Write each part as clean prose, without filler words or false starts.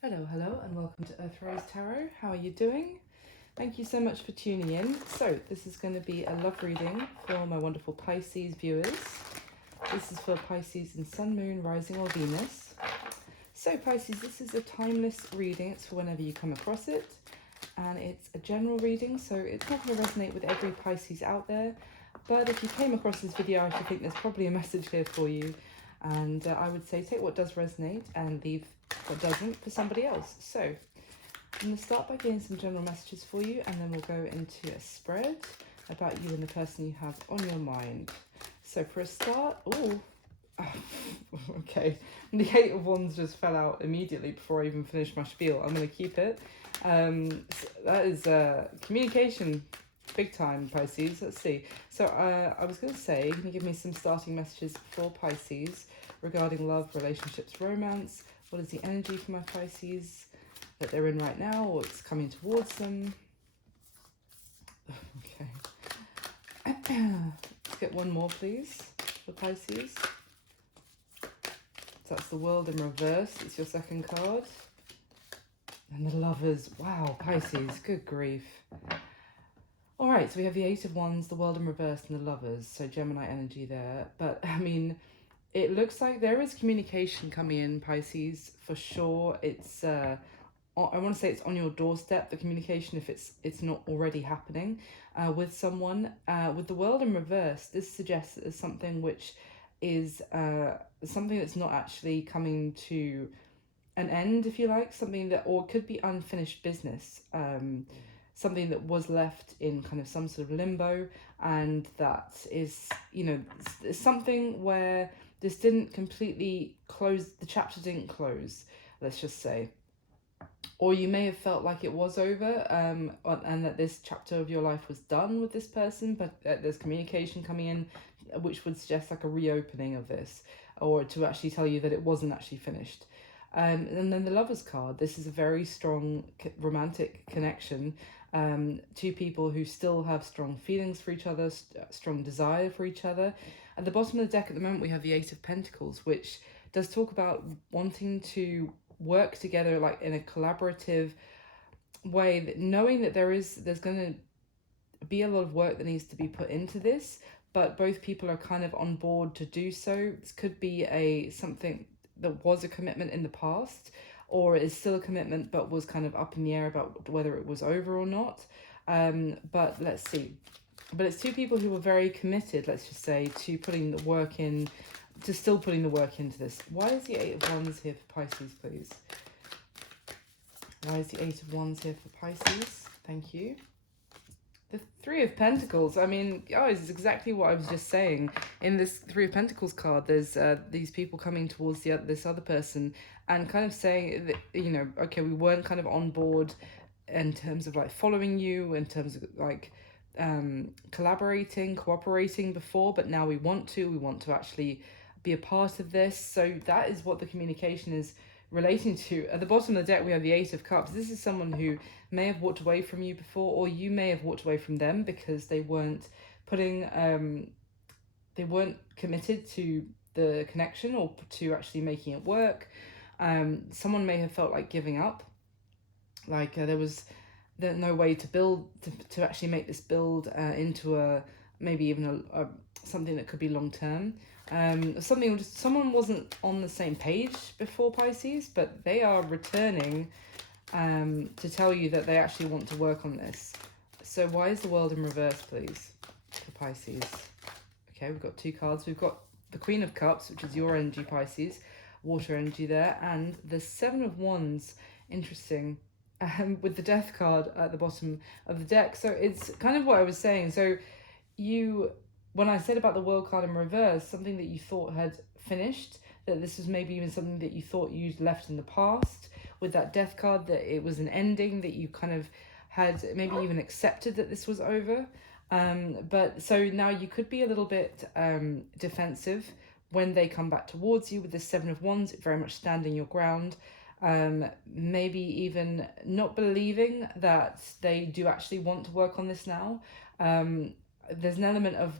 Hello, and welcome to Earth Rose Tarot. How are you doing? Thank you so much for tuning in. So, this is going to be a love reading for my wonderful Pisces viewers. This is for Pisces in Sun, Moon, Rising, or Venus. So, Pisces, this is a timeless reading. It's for whenever you come across it. And it's a general reading, so it's not going to resonate with every Pisces out there. But if you came across this video, I should think there's probably a message here for you. And I would say take what does resonate and leave what doesn't for somebody else. So I'm going to start by getting some general messages for you, and then we'll go into a spread about you and the person you have on your mind. So for a start, okay, the Eight of Wands just fell out immediately before I even finished my spiel. I'm going to keep it. So that is communication, big time, Pisces. Let's see. So I was going to say, can you give me some starting messages for Pisces regarding love, relationships, romance? What is the energy for my Pisces that they're in right now, or it's coming towards them? Okay. Let's get one more, please, for Pisces. So that's the World in reverse. It's your second card. And the Lovers. Wow, Pisces, good grief. All right, so we have the Eight of Wands, the World in reverse, and the Lovers. So Gemini energy there. But, I mean, it looks like there is communication coming in, Pisces, for sure. It's, I want to say it's on your doorstep, the communication, if it's not already happening with someone. With the World in reverse, this suggests that there's something which is something that's not actually coming to an end, if you like, something that, or it could be unfinished business, something that was left in kind of some sort of limbo, and that is, you know, something where this didn't completely close, the chapter didn't close, let's just say. Or you may have felt like it was over, and that this chapter of your life was done with this person, but there's communication coming in, which would suggest like a reopening of this, or to actually tell you that it wasn't actually finished. And then the Lovers card, this is a very strong romantic connection. Two people who still have strong feelings for each other, strong desire for each other. At the bottom of the deck at the moment, we have the Eight of Pentacles, which does talk about wanting to work together, like in a collaborative way, that knowing that there's going to be a lot of work that needs to be put into this, but both people are kind of on board to do so. This could be something that was a commitment in the past, or is still a commitment but was kind of up in the air about whether it was over or not. But let's see. But it's two people who were very committed, let's just say, to putting the work in, to still putting the work into this. Why is the Eight of Wands here for Pisces, please? Why is the Eight of Wands here for Pisces? Thank you. The Three of Pentacles, I mean, guys, it's exactly what I was just saying. In this Three of Pentacles card, there's these people coming towards this other person and kind of saying that, you know, okay, we weren't kind of on board in terms of like following you, in terms of like collaborating, cooperating before, but now we want to actually be a part of this. So that is what the communication is relating to. At the bottom of the deck, we have the Eight of Cups. This is someone who may have walked away from you before, or you may have walked away from them because they weren't they weren't committed to the connection or to actually making it work. Someone may have felt like giving up, like there's no way to build, to actually make this build into a, maybe even a something that could be long term. Someone wasn't on the same page before, Pisces, but they are returning to tell you that they actually want to work on this. So why is the World in reverse, please, for Pisces? Okay, we've got two cards. We've got the Queen of Cups, which is your energy, Pisces, water energy there, and the Seven of Wands. Interesting. With the Death card at the bottom of the deck. So it's kind of what I was saying. So when I said about the World card in reverse, something that you thought had finished, that this was maybe even something that you thought you'd left in the past. With that Death card, that it was an ending, that you kind of had maybe even accepted that this was over. But so now you could be a little bit defensive when they come back towards you with the Seven of Wands, very much standing your ground. Maybe even not believing that they do actually want to work on this now. There's an element of,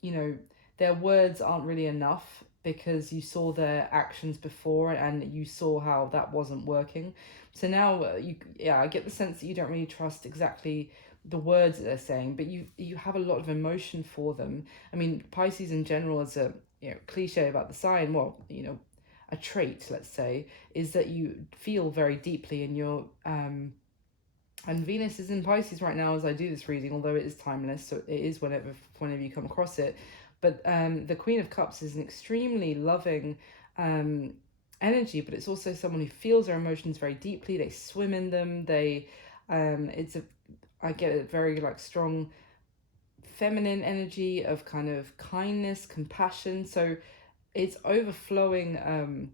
you know, their words aren't really enough because you saw their actions before and you saw how that wasn't working. So now I get the sense that you don't really trust exactly the words that they're saying, but you have a lot of emotion for them. I mean, Pisces in general is a, cliche about the sign. Well, a trait, let's say, is that you feel very deeply in your and Venus is in Pisces right now as I do this reading, although it is timeless, so it is whenever you come across it. But the Queen of Cups is an extremely loving energy, but it's also someone who feels their emotions very deeply. They swim in them. I get a very like strong feminine energy of kind of kindness, compassion. So it's overflowing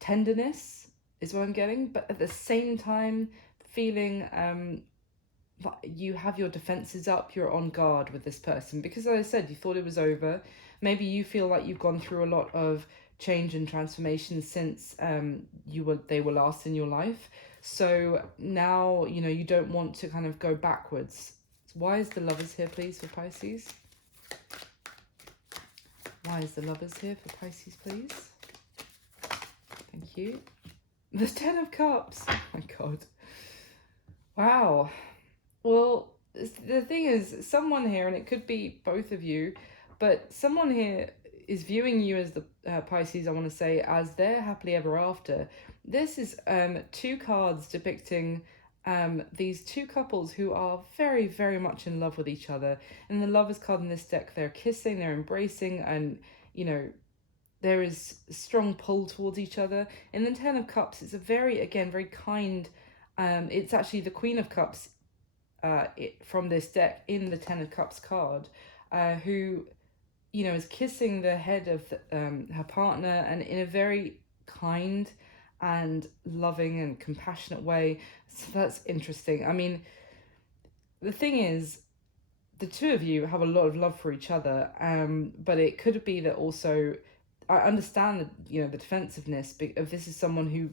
tenderness is what I'm getting, but at the same time feeling you have your defenses up, you're on guard with this person because, as I said, you thought it was over. Maybe you feel like you've gone through a lot of change and transformation since they were last in your life. So now you don't want to kind of go backwards. Why is the Lovers here, please, for Pisces? Why is the Lovers here for Pisces, please? Thank you. The Ten of Cups. Oh my God. Wow. Well, the thing is, someone here, and it could be both of you, but someone here is viewing you as the Pisces, I want to say, as their happily ever after. This is two cards depicting these two couples who are very, very much in love with each other. And the Lovers card in this deck, they're kissing, they're embracing, and, there is a strong pull towards each other. In the Ten of Cups, it's a very kind, it's actually the Queen of Cups from this deck in the Ten of Cups card, who, is kissing the head of her partner, and in a very kind and loving and compassionate way. So that's interesting. I mean, the thing is, the two of you have a lot of love for each other, but it could be that also, I understand the defensiveness of this is someone who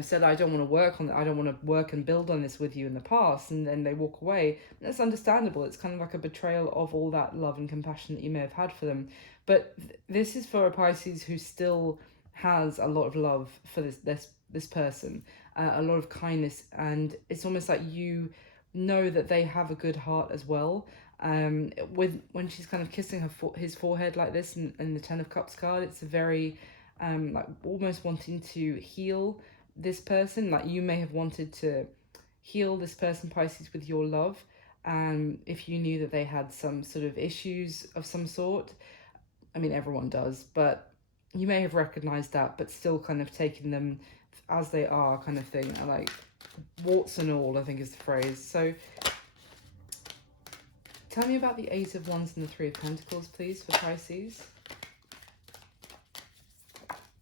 said, I don't want to work and build on this with you in the past, and then they walk away. That's understandable. It's kind of like a betrayal of all that love and compassion that you may have had for them. But this is for a Pisces who still has a lot of love for this person, a lot of kindness, and it's almost like you know that they have a good heart as well. When she's kind of kissing his forehead like this in the Ten of Cups card, it's a very like almost wanting to heal this person. Like you may have wanted to heal this person, Pisces, with your love, if you knew that they had some sort of issues of some sort. I mean, everyone does, but you may have recognized that, but still kind of taking them as they are, kind of thing, like warts and all, I think is the phrase. So tell me about the Eight of Wands and the Three of Pentacles, please, for Pisces.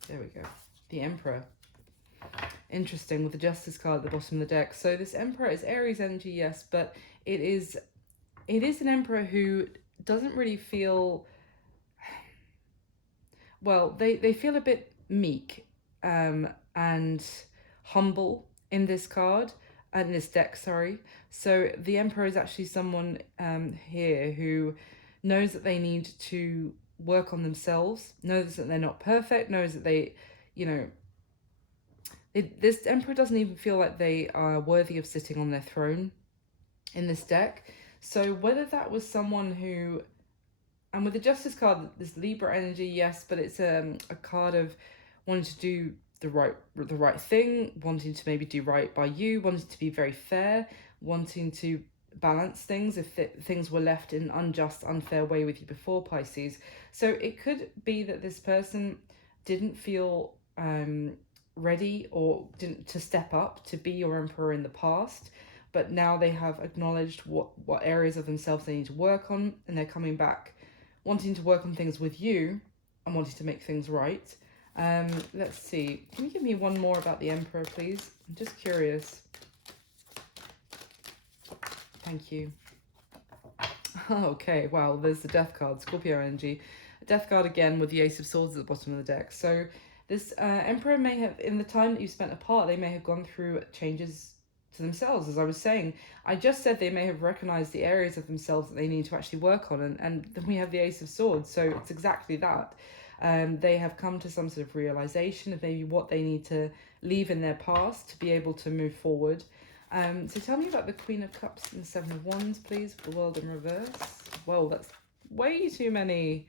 There we go. The Emperor. Interesting, with the Justice card at the bottom of the deck. So this Emperor is Aries energy, yes, but it is an Emperor who doesn't really feel... Well, they feel a bit meek and humble in this card, in this deck, sorry. So the Emperor is actually someone here who knows that they need to work on themselves, knows that they're not perfect, knows that they, this Emperor doesn't even feel like they are worthy of sitting on their throne in this deck. So whether that was someone who... And with the Justice card, this Libra energy, yes, but it's a card of wanting to do the right thing, wanting to maybe do right by you, wanting to be very fair, wanting to balance things if things were left in an unjust, unfair way with you before, Pisces. So it could be that this person didn't feel ready or didn't to step up to be your Emperor in the past, but now they have acknowledged what areas of themselves they need to work on, and they're coming back wanting to work on things with you and wanting to make things right. Let's see. Can you give me one more about the Emperor, please? I'm just curious. Thank you. Okay, wow, there's the Death card, Scorpio energy. Death card again with the Ace of Swords at the bottom of the deck. So this Emperor may have, in the time that you spent apart, they may have gone through changes to themselves. As I was saying, I just said they may have recognized the areas of themselves that they need to actually work on, and then we have the Ace of Swords, so it's exactly that. They have come to some sort of realization of maybe what they need to leave in their past to be able to move forward. So tell me about the Queen of Cups and the Seven of Wands, please, for the world in reverse. Whoa, that's way too many.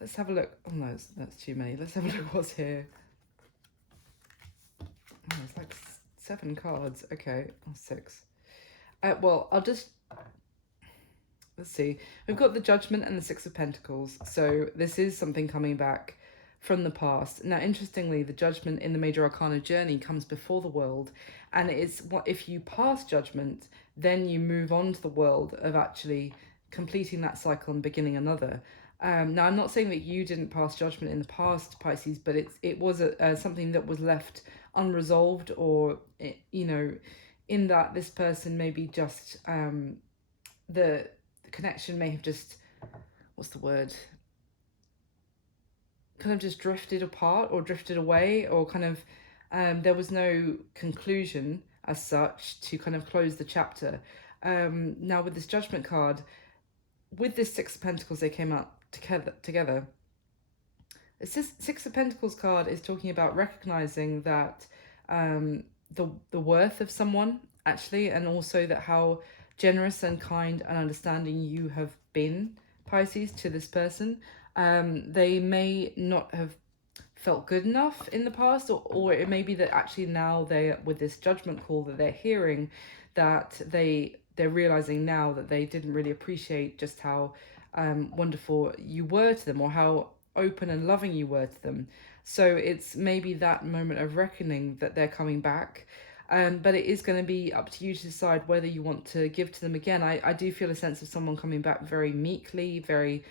Let's have a look. Oh no, that's too many. Let's have a look what's here. Oh, it's like 7 cards. Okay, or 6. Well, I'll just... Let's see. We've got the Judgment and the 6 of Pentacles. So this is something coming back from the past. Now, interestingly, the Judgment in the Major Arcana journey comes before the World. And it's what if you pass Judgment, then you move on to the World of actually completing that cycle and beginning another. Now, I'm not saying that you didn't pass Judgment in the past, Pisces, but it was something that was left unresolved, or, you know, in that this person maybe just... the connection may have just, what's the word, kind of just drifted apart or drifted away, or kind of there was no conclusion as such to kind of close the chapter. Now with this Judgment card, with this 6 of Pentacles, they came out together. The 6 of Pentacles card is talking about recognizing that the worth of someone, actually, and also that how generous and kind and understanding you have been, Pisces, to this person. They may not have felt good enough in the past, or it may be that actually now they, with this Judgment call that they're hearing, that they're realizing now that they didn't really appreciate just how wonderful you were to them, or how open and loving you were to them. So it's maybe that moment of reckoning that they're coming back. But it is going to be up to you to decide whether you want to give to them again. I do feel a sense of someone coming back very meekly, very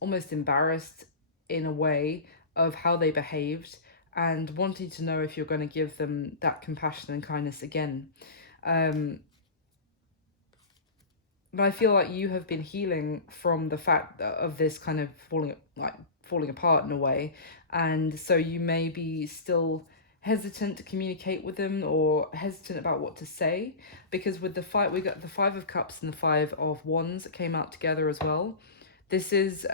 almost embarrassed in a way of how they behaved, and wanting to know if you're going to give them that compassion and kindness again. But I feel like you have been healing from the fact of this kind of falling apart in a way, and so you may be still hesitant to communicate with them, or hesitant about what to say, because with the fight, we got the 5 of Cups and the 5 of Wands that came out together as well. This is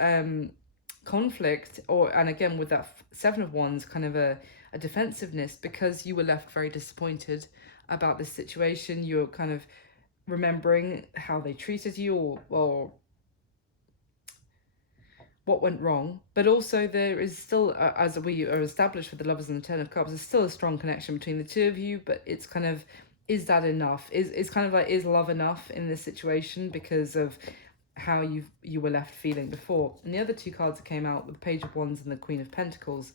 conflict, and again with that 7 of Wands, kind of a defensiveness, because you were left very disappointed about this situation. You're kind of remembering how they treated you, or what went wrong, but also there is still, as we are established with the Lovers and the 10 of Cups, there's still a strong connection between the two of you, but it's kind of, is that enough? Is kind of like, is love enough in this situation because of how you were left feeling before? And the other 2 cards that came out with the Page of Wands and the Queen of Pentacles.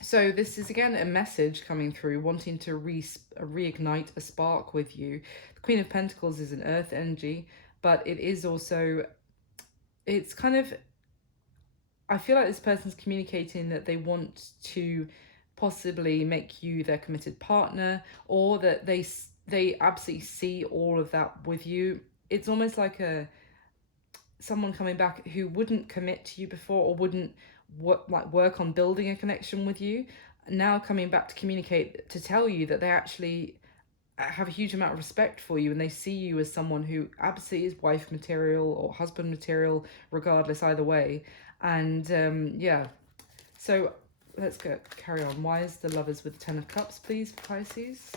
So this is again a message coming through, wanting to reignite a spark with you. The Queen of Pentacles is an earth energy, but it is also, it's kind of, I feel like this person's communicating that they want to possibly make you their committed partner, or that they absolutely see all of that with you. It's almost like someone coming back who wouldn't commit to you before, or wouldn't work on building a connection with you, now coming back to communicate, to tell you that they actually have a huge amount of respect for you, and they see you as someone who absolutely is wife material or husband material, regardless, either way. And yeah, so let's carry on. Why is the Lovers with the 10 of Cups, please, Pisces?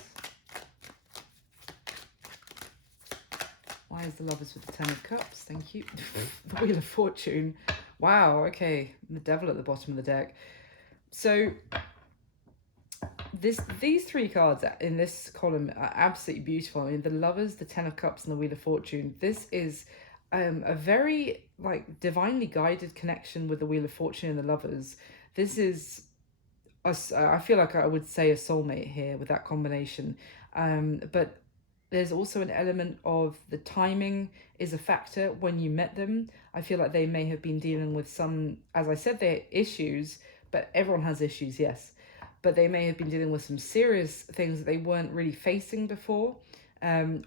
Why is the Lovers with the 10 of Cups? Thank you. The Wheel of Fortune. Wow, okay. The Devil at the bottom of the deck. So these 3 cards in this column are absolutely beautiful. I mean, the Lovers, the 10 of Cups, and the Wheel of Fortune. This is a very divinely guided connection with the Wheel of Fortune and the Lovers. This is, I feel like I would say, a soulmate here with that combination. But there's also an element of the timing is a factor when you met them. I feel like they may have been dealing with some, as I said, they're issues, but everyone has issues, yes. But they may have been dealing with some serious things that they weren't really facing before,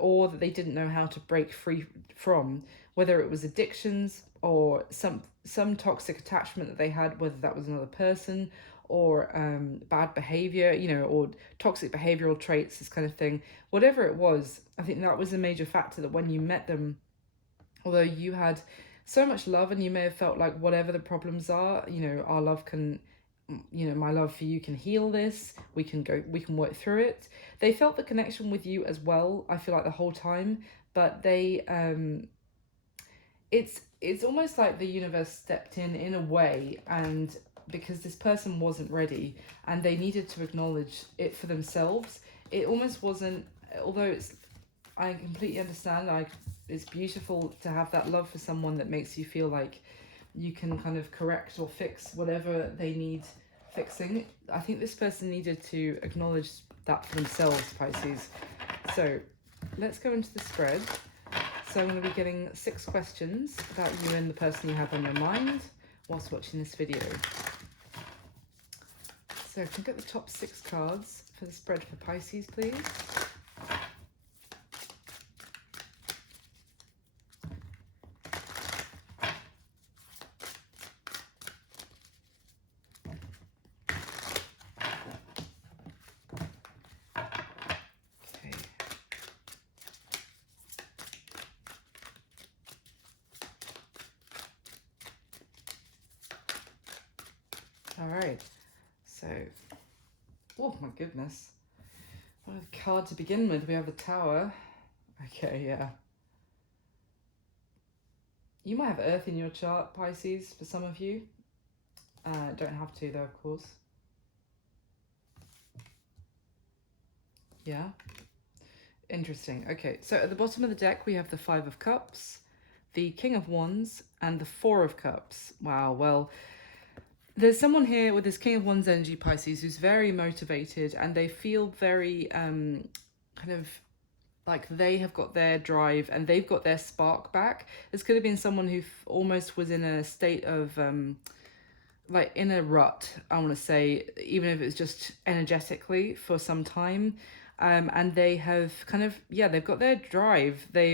or that they didn't know how to break free from, whether it was addictions or some toxic attachment that they had, whether that was another person, or bad bad behavior, you know, or toxic behavioral traits, this kind of thing, whatever it was, I think that was a major factor that when you met them, although you had so much love and you may have felt like whatever the problems are, you know, our love can, you know, my love for you can heal this, we can work through it. They felt the connection with you as well, I feel like, the whole time, but they it's almost like the universe stepped in a way, and because this person wasn't ready and they needed to acknowledge it for themselves. It almost wasn't, although it's, I completely understand, it's beautiful to have that love for someone that makes you feel like you can kind of correct or fix whatever they need fixing. I think this person needed to acknowledge that for themselves, Pisces. So let's go into the spread. So I'm going to be getting 6 questions about you and the person you have on your mind whilst watching this video. So can I get the top 6 cards for the spread for Pisces, please? All right, so, oh my goodness, what a card to begin with. We have the Tower. Okay, yeah. You might have Earth in your chart, Pisces, for some of you. Don't have to though, of course. Yeah, interesting. Okay, so at the bottom of the deck we have the 5 of Cups, the King of Wands, and the 4 of Cups. Wow, well, there's someone here with this King of Wands energy, Pisces, who's very motivated, and they feel very kind of like they have got their drive and they've got their spark back. This could have been someone who almost was in a state of like in a rut, I want to say, even if it's just energetically for some time. And they have kind of, yeah, they've got their drive. They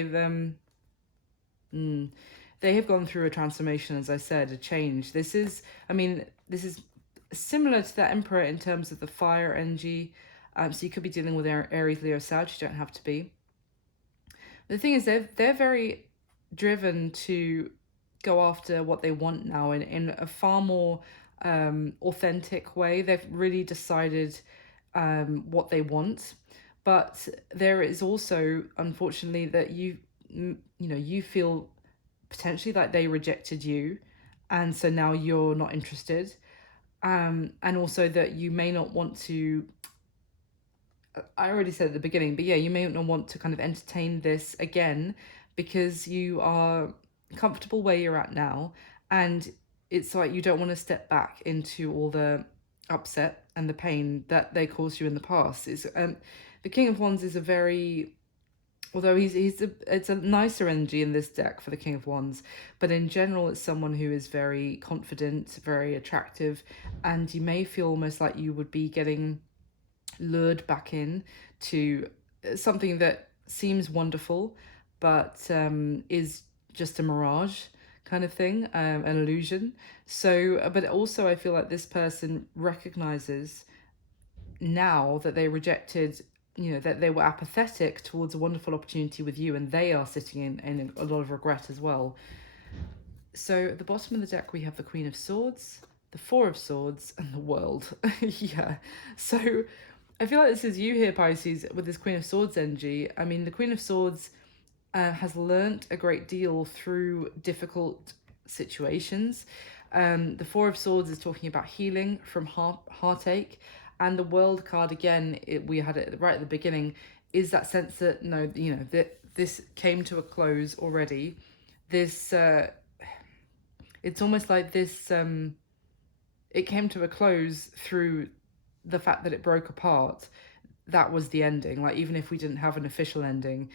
have gone through a transformation, as I said, a change. This is, I mean, this is similar to the Emperor in terms of the fire energy. So you could be dealing with Aries, Leo, Sag. You don't have to be. The thing is, they're very driven to go after what they want now in a far more authentic way. They've really decided what they want. But there is also, unfortunately, that you feel potentially like they rejected you, and so now you're not interested, and also that you may not want to, I already said at the beginning, but yeah, you may not want to kind of entertain this again because you are comfortable where you're at now, and it's like you don't want to step back into all the upset and the pain that they caused you in the past. It's the King of Wands is a very, although it's a nicer energy in this deck for the King of Wands, but in general it's someone who is very confident, very attractive, and you may feel almost like you would be getting lured back in to something that seems wonderful but is just a mirage kind of thing, an illusion. So, but also I feel like this person recognizes now that they rejected, that they were apathetic towards a wonderful opportunity with you, and they are sitting in a lot of regret as well. So at the bottom of the deck we have the Queen of Swords, the 4 of Swords, and the World. Yeah, so I feel like this is you here, Pisces, with this Queen of Swords energy. I mean, the Queen of Swords has learnt a great deal through difficult situations. The 4 of Swords is talking about healing from heartache. And the World card, again, we had it right at the beginning, is that sense that, no, that this came to a close already. This, it's almost like this, it came to a close through the fact that it broke apart. That was the ending, like even if we didn't have an official ending.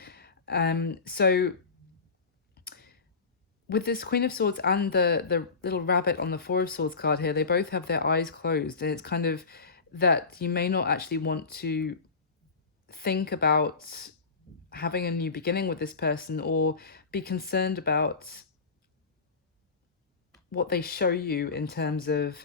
So with this Queen of Swords and the little rabbit on the 4 of Swords card here, they both have their eyes closed, and it's kind of that you may not actually want to think about having a new beginning with this person, or be concerned about what they show you in terms of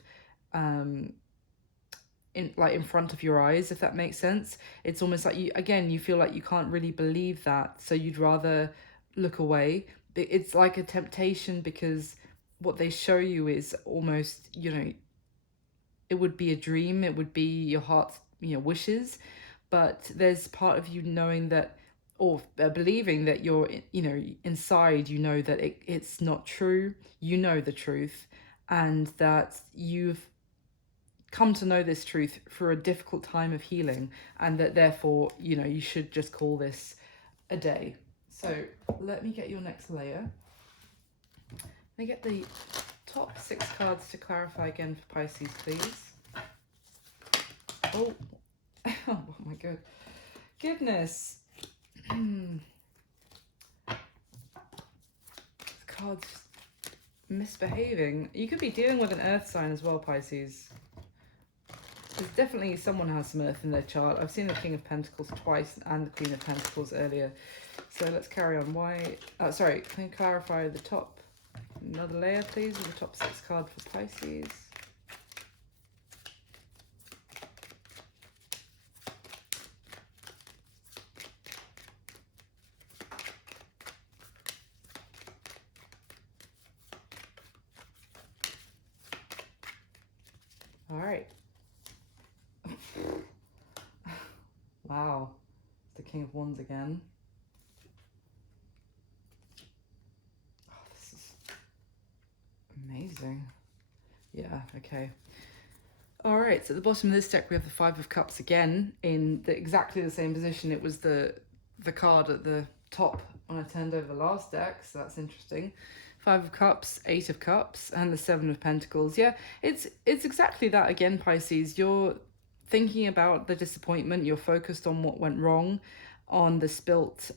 in front of your eyes, if that makes sense. It's almost like you feel like you can't really believe that, so you'd rather look away. It's like a temptation, because what they show you is almost, it would be a dream, it would be your heart's, wishes, but there's part of you knowing that, or believing that you're, inside, that it's not true, the truth, and that you've come to know this truth through a difficult time of healing, and that therefore, you should just call this a day. So let me get your next layer. Let me get the top 6 cards to clarify again for Pisces, please. Oh, oh my goodness. Cards misbehaving. You could be dealing with an earth sign as well, Pisces. There's definitely someone who has some earth in their chart. I've seen the King of Pentacles twice and the Queen of Pentacles earlier. So let's carry on. Sorry, can you clarify the top? Another layer, please, of the top 6 card for Pisces. All right. Wow. It's the King of Wands again. Oh, this is amazing. Yeah, okay. All right, so at the bottom of this deck, we have the 5 of Cups again in exactly the same position. It was the card at the top when I turned over the last deck, so that's interesting. 5 of Cups, 8 of Cups, and the 7 of Pentacles. Yeah, it's exactly that again, Pisces. You're thinking about the disappointment. You're focused on what went wrong, on the spilt,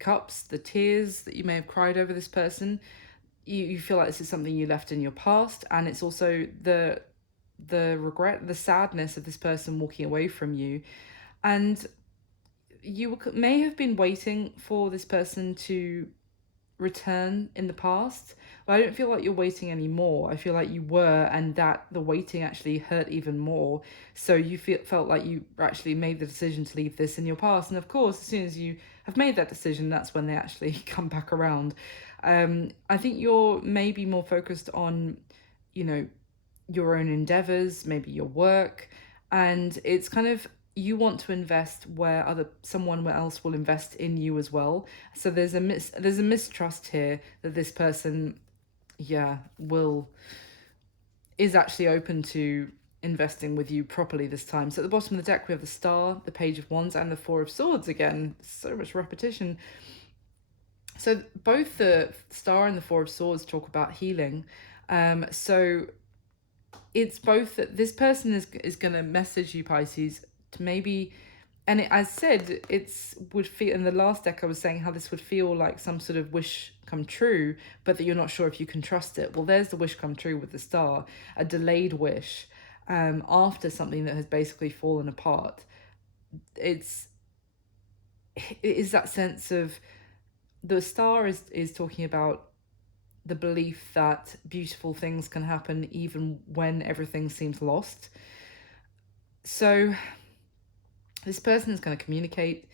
cups, the tears that you may have cried over this person. You feel like this is something you left in your past, and it's also the regret, the sadness of this person walking away from you. And you may have been waiting for this person to return in the past, but I don't feel like you're waiting anymore. I feel like you were, and that the waiting actually hurt even more. So you felt like you actually made the decision to leave this in your past. And of course, as soon as you have made that decision, that's when they actually come back around. I think you're maybe more focused on, your own endeavors, maybe your work, and it's kind of, you want to invest where someone else will invest in you as well. So there's a mistrust here that this person, is actually open to investing with you properly this time. So at the bottom of the deck, we have the Star, the Page of Wands, and the 4 of Swords again. So much repetition. So both the Star and the 4 of Swords talk about healing. So it's both that this person is going to message you, Pisces, to maybe, and as said, would feel, in the last deck I was saying how this would feel like some sort of wish come true, but that you're not sure if you can trust it. Well, there's the wish come true with the Star, a delayed wish, after something that has basically fallen apart. It is that sense of, the Star is talking about the belief that beautiful things can happen even when everything seems lost. So this person is going to communicate,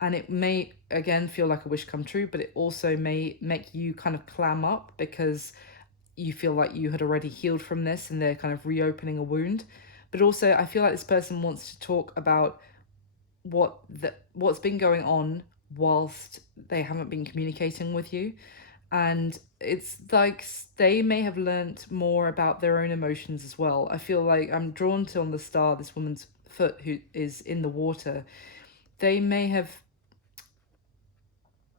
and it may again feel like a wish come true, but it also may make you kind of clam up because you feel like you had already healed from this and they're kind of reopening a wound. But also I feel like this person wants to talk about what's been going on whilst they haven't been communicating with you. And it's like they may have learnt more about their own emotions as well. I feel like I'm drawn to, on the Star, this woman's foot who is in the water. They may have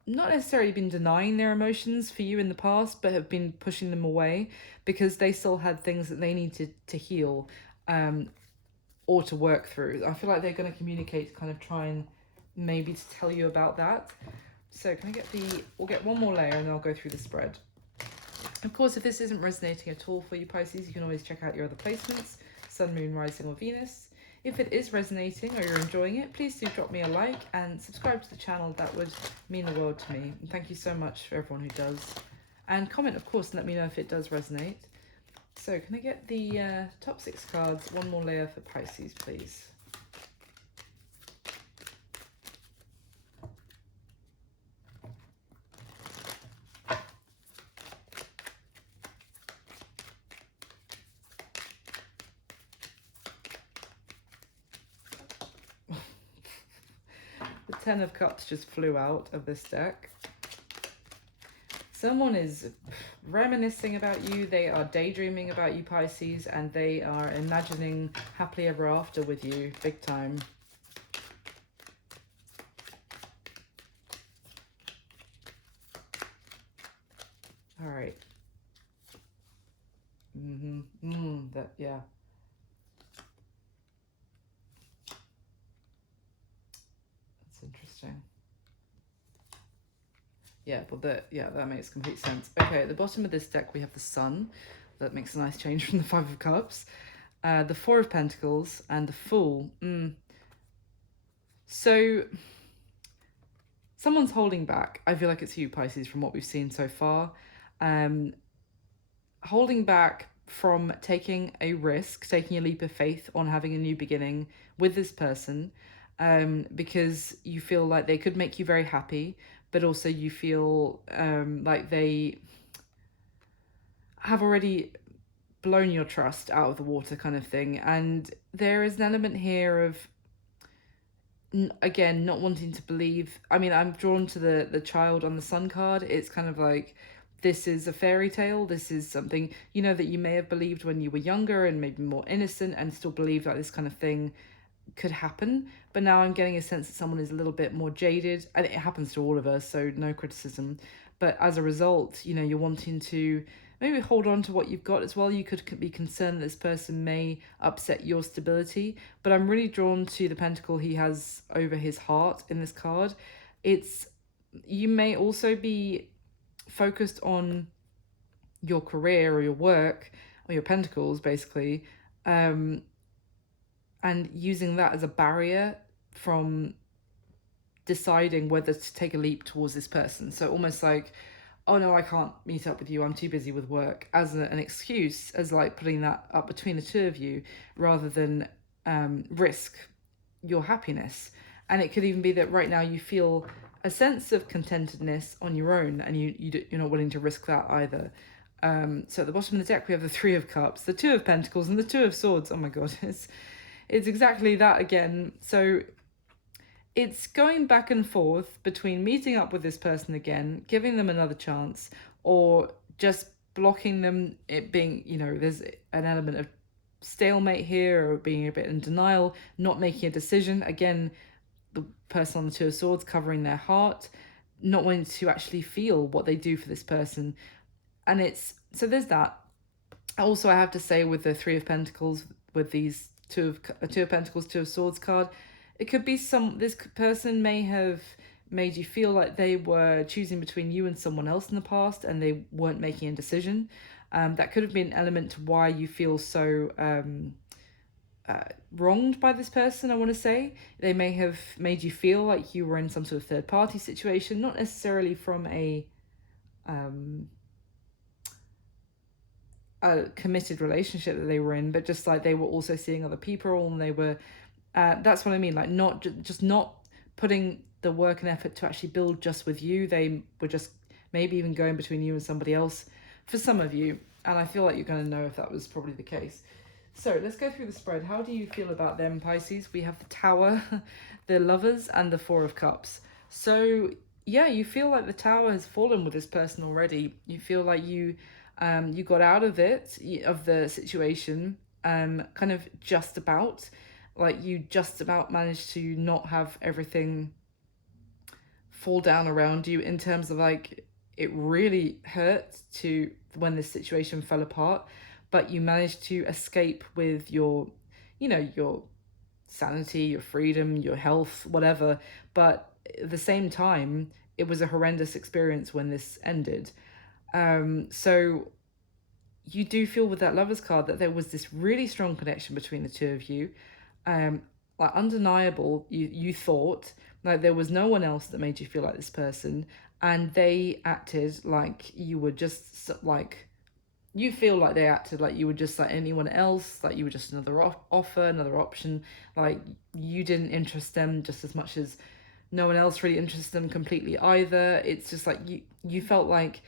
not necessarily been denying their emotions for you in the past, but have been pushing them away because they still had things that they needed to heal, or to work through. I feel like they're going to communicate, kind of try and maybe to tell you about that. So can I get we'll get one more layer and then I'll go through the spread. Of course, if this isn't resonating at all for you, Pisces, you can always check out your other placements, Sun, Moon, Rising or Venus. If it is resonating or you're enjoying it, please do drop me a like and subscribe to the channel. That would mean the world to me. And thank you so much for everyone who does. And comment, of course, and let me know if it does resonate. So can I get the top 6 cards, one more layer for Pisces, please? The 10 of Cups just flew out of this deck. Someone is reminiscing about you, they are daydreaming about you, Pisces, and they are imagining happily ever after with you, big time. All right. Yeah. That's interesting. Yeah, well, that makes complete sense. Okay, at the bottom of this deck, we have the Sun. That makes a nice change from the Five of Cups. The Four of Pentacles and the Fool. So, someone's holding back. I feel like it's you, Pisces, from what we've seen so far. Holding back from taking a risk, taking a leap of faith on having a new beginning with this person, because you feel like they could make you very happy, but also you feel like they have already blown your trust out of the water, kind of thing. And there is an element here of, again, not wanting to believe. I mean, I'm drawn to the child on the Sun card. It's kind of like, this is a fairy tale. This is something, you know, that you may have believed when you were younger and maybe more innocent, and still believe that this kind of thing could happen. But now I'm getting a sense that someone is a little bit more jaded, and it happens to all of us, so no criticism. But as a result, you know, you're wanting to maybe hold on to what you've got as well. You could be concerned that this person may upset your stability. But I'm really drawn to the pentacle he has over his heart in this card. It's, you may also be focused on your career or your work or your pentacles, basically, and using that as a barrier from deciding whether to take a leap towards this person. So almost like, oh no, I can't meet up with you, I'm too busy with work, as an excuse, as like putting that up between the two of you, rather than risk your happiness. And it could even be that right now you feel a sense of contentedness on your own, and you're not willing to risk that either. So at the bottom of the deck, we have the Three of Cups, the Two of Pentacles, and the Two of Swords. Oh my god, it's exactly that again. So it's going back and forth between meeting up with this person again, giving them another chance, or just blocking them, it being, you know, there's an element of stalemate here, or being a bit in denial, not making a decision. Again, the person on the Two of Swords covering their heart, not wanting to actually feel what they do for this person. And it's, so there's that. Also, I have to say, with the Three of Pentacles, with these Two of Pentacles, Two of Swords card, it could be this person may have made you feel like they were choosing between you and someone else in the past, and they weren't making a decision. That could have been an element to why you feel so wronged by this person, I want to say. They may have made you feel like you were in some sort of third party situation, not necessarily from a committed relationship that they were in, but just like they were also seeing other people, and they were that's what I mean, like not just not putting the work and effort to actually build just with you. They were just maybe even going between you and somebody else for some of you, and I feel like you're going to know if that was probably the case. So let's go through the spread. How do you feel about them, Pisces? We have the Tower, the Lovers, and the Four of Cups. So yeah, you feel like the Tower has fallen with this person already. You feel like you got out of the situation, kind of just about, like you just about managed to not have everything fall down around you, in terms of like, it really hurt to when this situation fell apart, but you managed to escape with your, you know, your sanity, your freedom, your health, whatever. But at the same time, it was a horrendous experience when this ended. So you do feel with that Lovers card that there was this really strong connection between the two of you. Like undeniable, you thought, like there was no one else that made you feel like this person, and they acted like you were just like you feel like they acted like you were just like anyone else, like you were just another offer, another option, like you didn't interest them just as much as no one else really interests them completely either. It's just like you felt like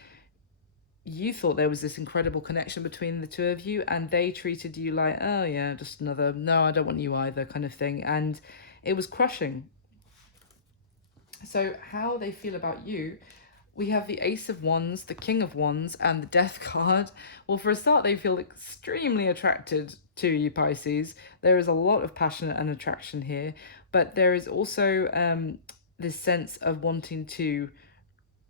you thought there was this incredible connection between the two of you, and they treated you like, oh yeah, just another, no, I don't want you either kind of thing. And it was crushing. So how they feel about you, we have the Ace of Wands, the King of Wands, and the Death card. Well, for a start, they feel extremely attracted to you, Pisces. There is a lot of passion and attraction here, but there is also this sense of wanting to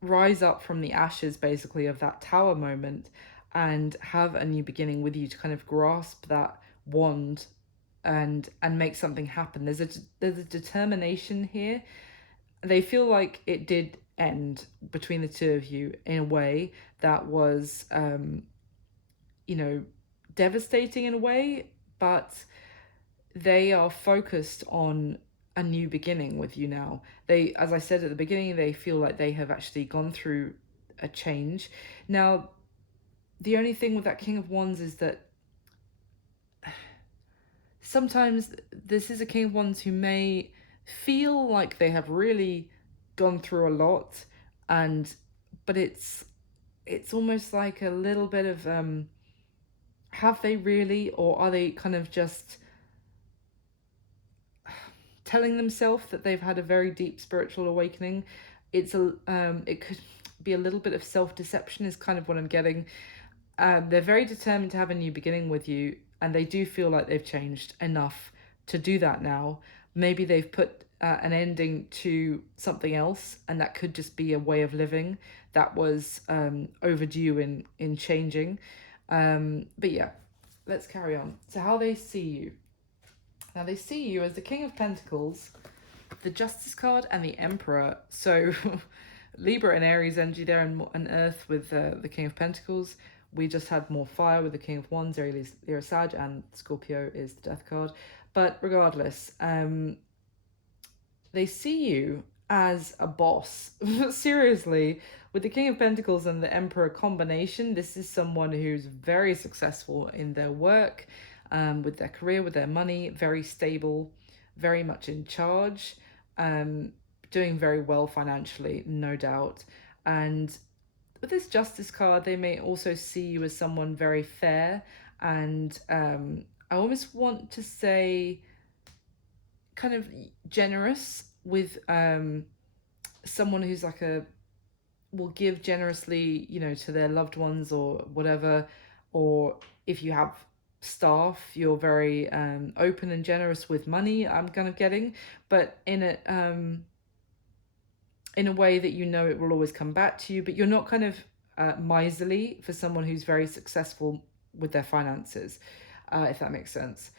rise up from the ashes, basically, of that tower moment and have a new beginning with you, to kind of grasp that wand and make something happen. There's a determination here. They feel like it did end between the two of you in a way that was you know, devastating in a way, but they are focused on a new beginning with you now. They, as I said at the beginning, they feel like they have actually gone through a change. Now, the only thing with that King of Wands is that sometimes this is a King of Wands who may feel like they have really gone through a lot, and but it's almost like a little bit of have they really, or are they kind of just telling themselves that they've had a very deep spiritual awakening? It's a it could be a little bit of self-deception is kind of what I'm getting. They're very determined to have a new beginning with you, and they do feel like they've changed enough to do that now. Maybe they've put an ending to something else, and that could just be a way of living that was overdue in changing. But yeah, let's carry on. So how they see you. Now they see you as the King of Pentacles, the Justice card, and the Emperor. So Libra and Aries energy there, and Earth with the King of Pentacles. We just had more fire with the King of Wands, Aries, Leo, Sag, and Scorpio is the Death card. But regardless, they see you as a boss. Seriously, with the King of Pentacles and the Emperor combination, this is someone who's very successful in their work, with their career, with their money, very stable, very much in charge, doing very well financially, no doubt. And with this Justice card, they may also see you as someone very fair, and I almost want to say kind of generous, with someone who's like will give generously, you know, to their loved ones or whatever. Or if you have staff, you're very open and generous with money, I'm kind of getting, but in a way that you know it will always come back to you, but you're not kind of miserly for someone who's very successful with their finances, if that makes sense.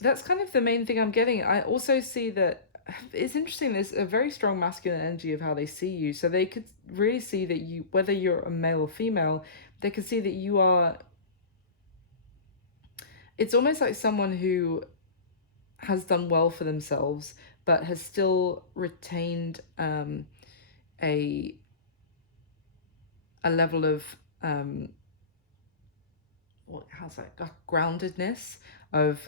That's kind of the main thing I'm getting. I also see that it's interesting, there's a very strong masculine energy of how they see you. So they could really see that you, whether you're a male or female, they could see that you are, it's almost like someone who has done well for themselves, but has still retained a level of how's that, groundedness of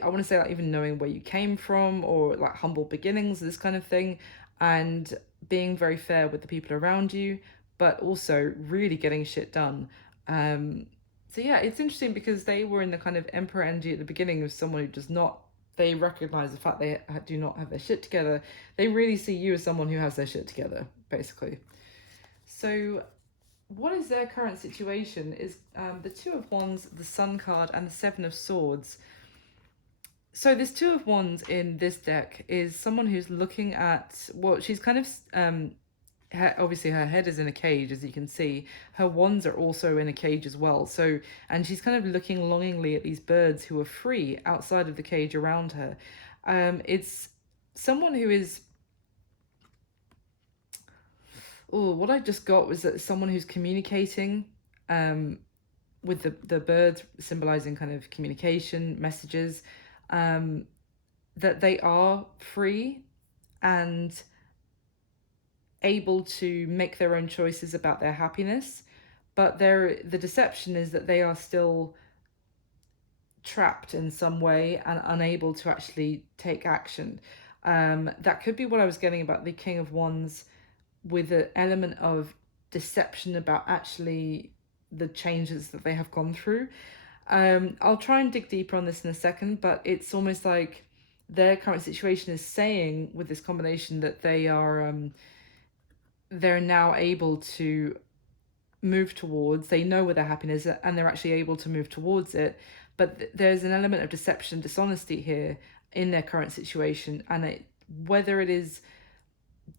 I want to say like even knowing where you came from, or like humble beginnings, this kind of thing, and being very fair with the people around you, but also really getting shit done. So yeah, it's interesting because they were in the kind of Emperor energy at the beginning of someone who does not, they recognize the fact they do not have their shit together. They really see you as someone who has their shit together, basically. So what is their current situation is the Two of Wands, the Sun card, and the Seven of Swords. So this Two of Wands in this deck is someone who's looking at, well, she's kind of obviously her head is in a cage, as you can see. Her wands are also in a cage as well. So, and she's kind of looking longingly at these birds who are free outside of the cage around her. It's someone who is, oh, what I just got was that someone who's communicating with the birds, symbolizing kind of communication, messages, that they are free and able to make their own choices about their happiness, but the deception is that they are still trapped in some way and unable to actually take action. That could be what I was getting about the King of Wands, with an element of deception about actually the changes that they have gone through. I'll try and dig deeper on this in a second, but it's almost like their current situation is saying with this combination that they're now able to move towards, they know where their happiness is and they're actually able to move towards it, but there's an element of deception, dishonesty here in their current situation, and whether it is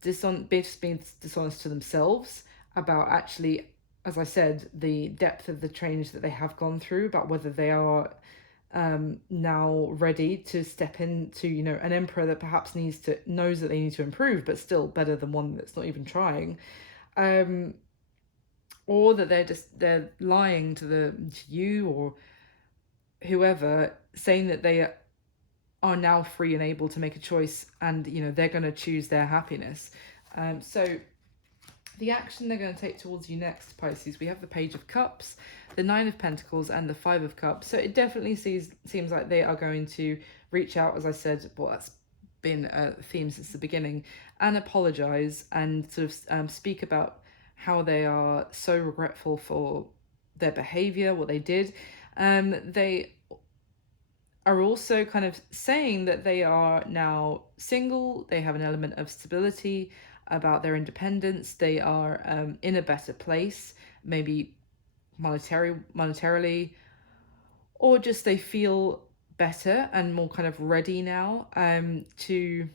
just being dishonest to themselves about actually, as I said, the depth of the change that they have gone through, about whether they are now ready to step into, you know, an emperor that perhaps knows that they need to improve, but still better than one that's not even trying, or that they're lying to you or whoever, saying that they are now free and able to make a choice, and you know they're going to choose their happiness. So the action they're going to take towards you next, Pisces, we have the Page of Cups, the Nine of Pentacles, and the Five of Cups. So it definitely seems like they are going to reach out, as I said, well, that's been a theme since the beginning, and apologize and sort of speak about how they are so regretful for their behavior, what they did. They are also kind of saying that they are now single, they have an element of stability about their independence, they are in a better place, maybe monetarily, or just they feel better and more kind of ready now to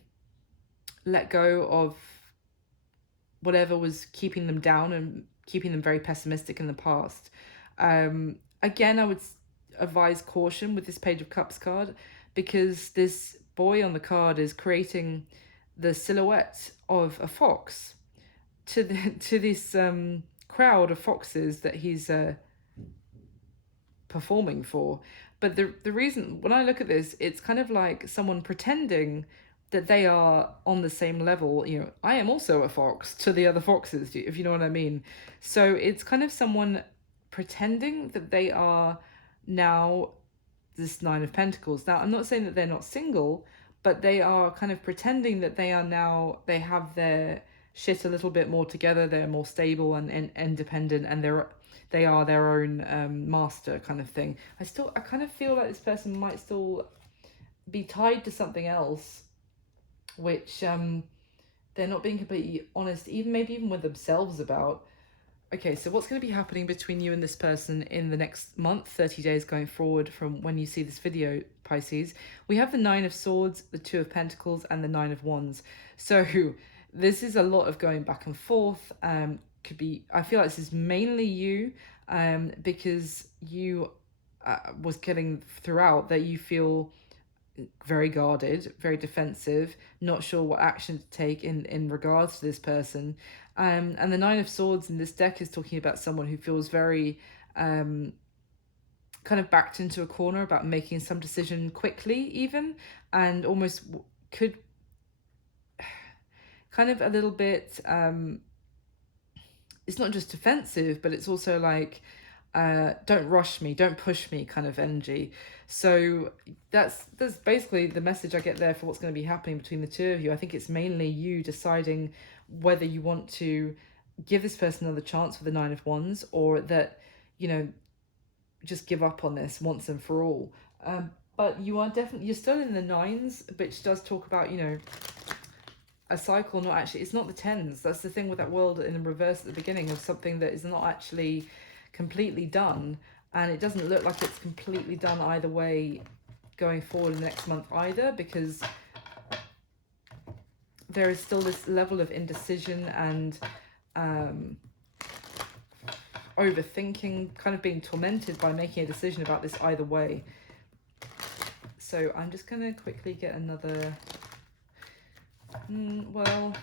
let go of whatever was keeping them down and keeping them very pessimistic in the past. Again, I would advise caution with this Page of Cups card, because this boy on the card is creating the silhouette of a fox to this crowd of foxes that he's performing for. But the reason, when I look at this, it's kind of like someone pretending that they are on the same level. You know, I am also a fox to the other foxes, if you know what I mean. So it's kind of someone pretending that they are now this Nine of Pentacles. Now, I'm not saying that they're not single, but they are kind of pretending that they have their shit a little bit more together, they're more stable and independent, and they are their own master kind of thing. I kind of feel like this person might still be tied to something else, which they're not being completely honest, maybe even with themselves about. Okay, so what's going to be happening between you and this person in the next month, 30 days going forward from when you see this video, Pisces? We have the Nine of Swords, the Two of Pentacles, and the Nine of Wands. So this is a lot of going back and forth. I feel like this is mainly you, because you was getting throughout that you feel very guarded, very defensive, not sure what action to take in regards to this person. And the Nine of Swords in this deck is talking about someone who feels very kind of backed into a corner about making some decision quickly even, and almost could kind of a little bit, it's not just defensive, but it's also like, don't rush me, don't push me kind of energy. So that's basically the message I get there for what's going to be happening between the two of you. I think it's mainly you deciding whether you want to give this person another chance with the Nine of Wands, or that, you know, just give up on this once and for all. But you're still in the nines, which does talk about, you know, a cycle, not actually, it's not the tens. That's the thing with that world in the reverse at the beginning, of something that is not actually completely done, and it doesn't look like it's completely done either way going forward in the next month either, because there is still this level of indecision and overthinking, kind of being tormented by making a decision about this either way. So I'm just going to quickly get another, well,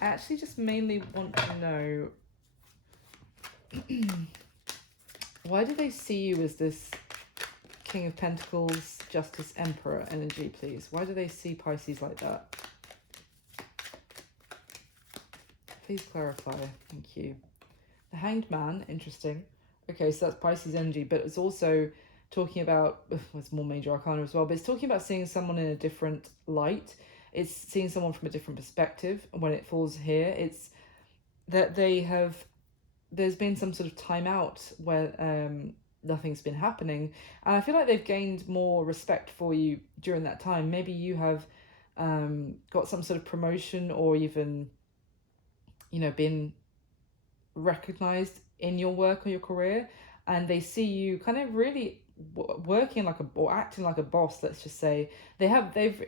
I actually just mainly want to know, why do they see you as this King of Pentacles, Justice, Emperor energy, please? Why do they see Pisces like that? Please clarify. Thank you. The Hanged Man, interesting. Okay, so that's Pisces energy, but it's also talking about, well, it's more major arcana as well, but it's talking about seeing someone in a different light. It's seeing someone from a different perspective. When it falls here, it's that there's been some sort of time out where nothing's been happening. And I feel like they've gained more respect for you during that time. Maybe you have got some sort of promotion, or even, been recognized in your work or your career, and they see you kind of really working or acting like a boss, let's just say. They've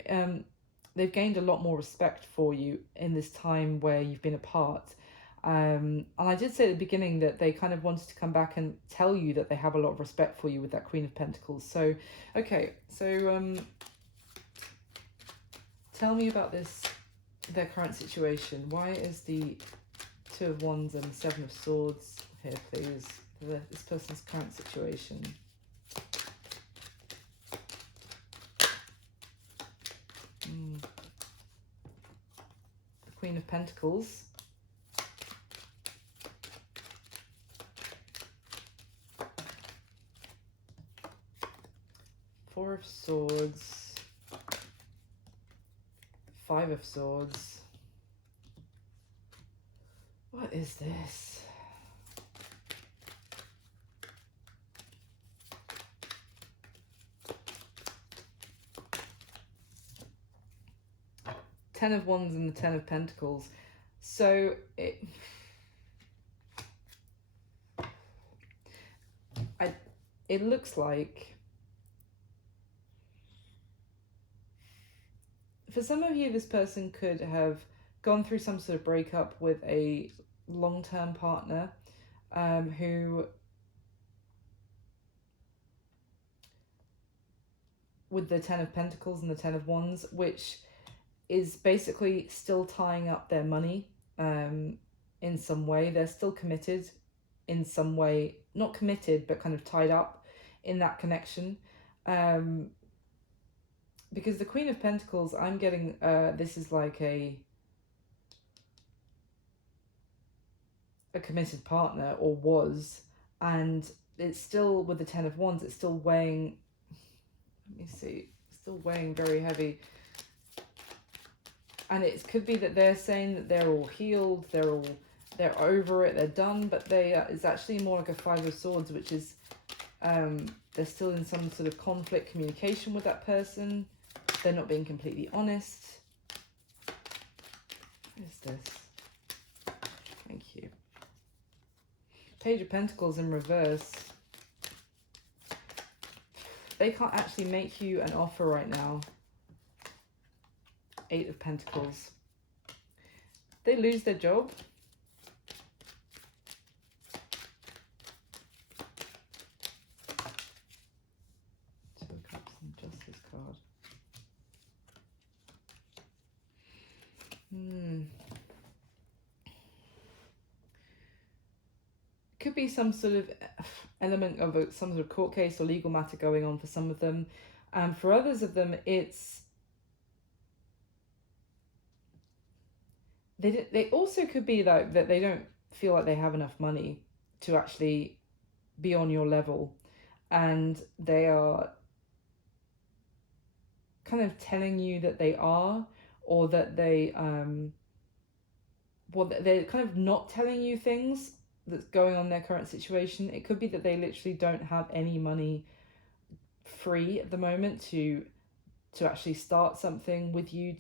gained a lot more respect for you in this time where you've been apart. And I did say at the beginning that they kind of wanted to come back and tell you that they have a lot of respect for you with that Queen of Pentacles. So, okay, so tell me about their current situation. Why is the Two of Wands and Seven of Swords here, please? This person's current situation. The Queen of Pentacles. Four of Swords. Five of Swords. What is this? Ten of Wands and the Ten of Pentacles. So it looks like, for some of you, this person could have gone through some sort of breakup with a long-term partner who, with the Ten of Pentacles and the Ten of Wands, which is basically still tying up their money in some way. They're still committed in some way, not committed, but kind of tied up in that connection. Because the Queen of Pentacles, I'm getting, this is like a committed partner, or was, and it's still, with the Ten of Wands, it's still weighing, let me see, still weighing very heavy. And it could be that they're saying that they're all healed, they're over it, they're done, but it's actually more like a Five of Swords, which is they're still in some sort of conflict communication with that person. They're not being completely honest. What is this? Thank you. Page of Pentacles in reverse. They can't actually make you an offer right now. Eight of Pentacles. They lose their job. Two of Cups and Justice card. Could be some sort of element of some sort of court case or legal matter going on for some of them. For others of them, it's they also could be like that they don't feel like they have enough money to actually be on your level, and they are kind of telling you that they are, or that they well, they're kind of not telling you things that's going on in their current situation. It could be that they literally don't have any money free at the moment to actually start something with you,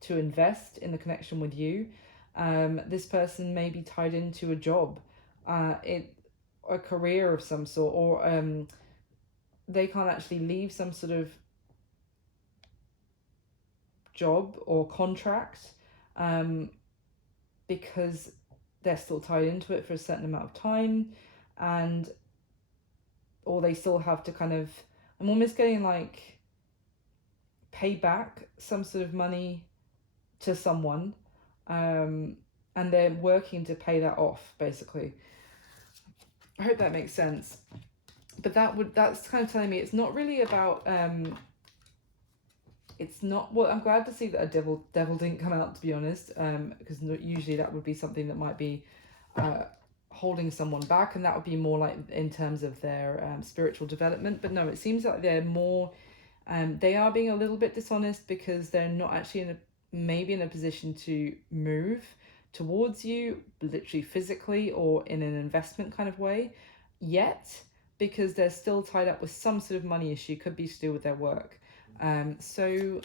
to invest in the connection with you. This person may be tied into a job, a career of some sort, or they can't actually leave some sort of job or contract because they're still tied into it for a certain amount of time, or they still have to kind of, I'm almost getting like, pay back some sort of money to someone, and they're working to pay that off, basically. I hope that makes sense. But that's kind of telling me it's not really about it's not, well, I'm glad to see that a devil didn't come out, to be honest, because usually that would be something that might be holding someone back, and that would be more like in terms of their spiritual development. But no, it seems like they're more, they are being a little bit dishonest because they're not actually maybe in a position to move towards you, literally physically or in an investment kind of way yet, because they're still tied up with some sort of money issue, could be to do with their work. So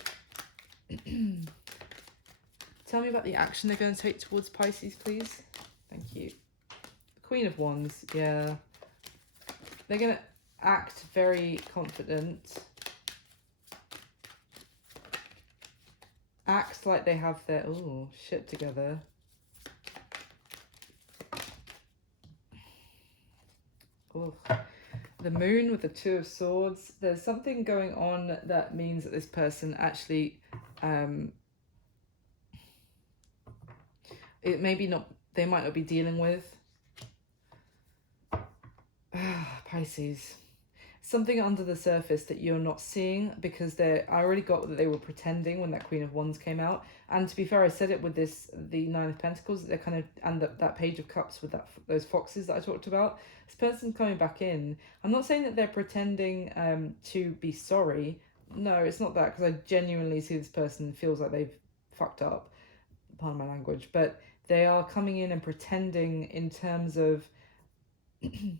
tell me about the action they're going to take towards Pisces, please. Thank you. Queen of Wands, yeah. They're going to act very confident. Act like they have their shit together. Ugh. The Moon with the Two of Swords. There's something going on that means that this person actually, it maybe not, they might not be dealing with Pisces. Something under the surface that you're not seeing, because I already got that they were pretending when that Queen of Wands came out. And to be fair, I said it with the Nine of Pentacles, they're kind of, and that Page of Cups with those foxes that I talked about. This person's coming back in. I'm not saying that they're pretending to be sorry. No, it's not that, because I genuinely see this person feels like they've fucked up, pardon my language, but they are coming in and pretending in terms of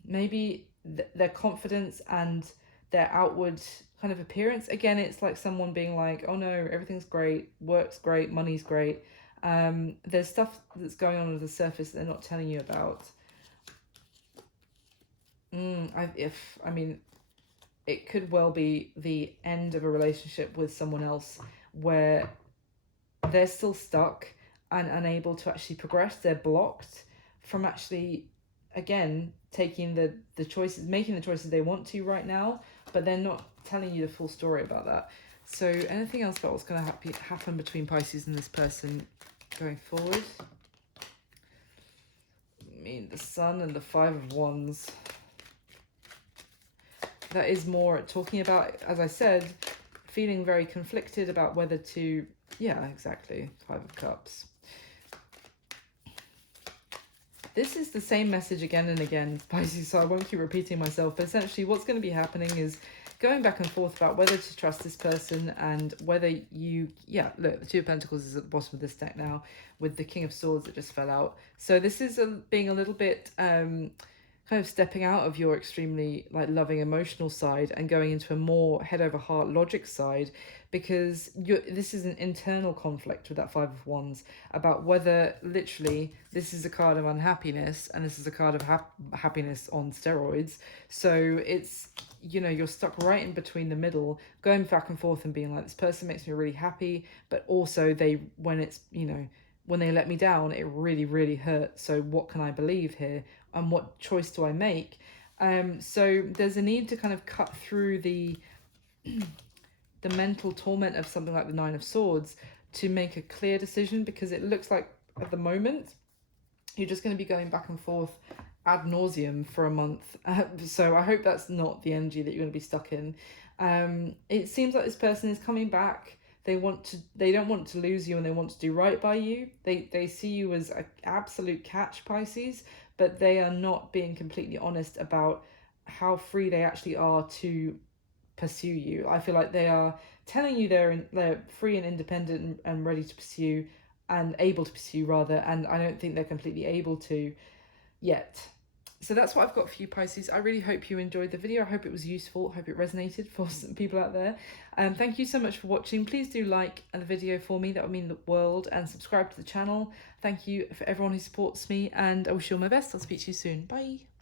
maybe their confidence and their outward kind of appearance. Again, it's like someone being like, oh no, everything's great, work's great, money's great. There's stuff that's going on under the surface that they're not telling you about. I mean, it could well be the end of a relationship with someone else where they're still stuck and unable to actually progress. They're blocked from actually, again, taking the choices, making the choices they want to right now, but they're not telling you the full story about that. So anything else about what's going to happen between Pisces and this person going forward? I mean, the Sun and the Five of Wands. That is more talking about, as I said, feeling very conflicted about whether to, yeah, exactly, Five of Cups. This is the same message again and again, Pisces, so I won't keep repeating myself, but essentially what's going to be happening is going back and forth about whether to trust this person and whether you, yeah, look, the Two of Pentacles is at the bottom of this deck now with the King of Swords that just fell out. So this is being a little bit kind of stepping out of your extremely like loving emotional side and going into a more head over heart logic side, because this is an internal conflict with that Five of Wands about whether literally this is a card of unhappiness and this is a card of happiness on steroids. So it's, you know, you're stuck right in between the middle, going back and forth and being like, this person makes me really happy, but also when it's, you know, when they let me down, it really, really hurt. So what can I believe here? And what choice do I make? So there's a need to kind of cut through the mental torment of something like the Nine of Swords to make a clear decision, because it looks like at the moment you're just going to be going back and forth ad nauseum for a month. So I hope that's not the energy that you're going to be stuck in. It seems like this person is coming back. They don't want to lose you, and they want to do right by you. They see you as an absolute catch, Pisces, but they are not being completely honest about how free they actually are to pursue you. I feel like they are telling you they're free and independent and ready to pursue, and able to pursue rather, and I don't think they're completely able to yet. So that's what I've got for you, Pisces. I really hope you enjoyed the video. I hope it was useful. I hope it resonated for some people out there. Thank you so much for watching. Please do like the video for me. That would mean the world. And subscribe to the channel. Thank you for everyone who supports me. And I wish you all my best. I'll speak to you soon. Bye.